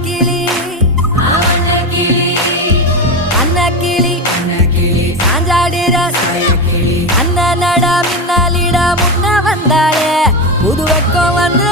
கிளி அன்னக்கிளி சாஞ்சாடிற அண்ணனடா மின்னாலிடா முன்ன வந்தாளே புது வெக்கம் வந்து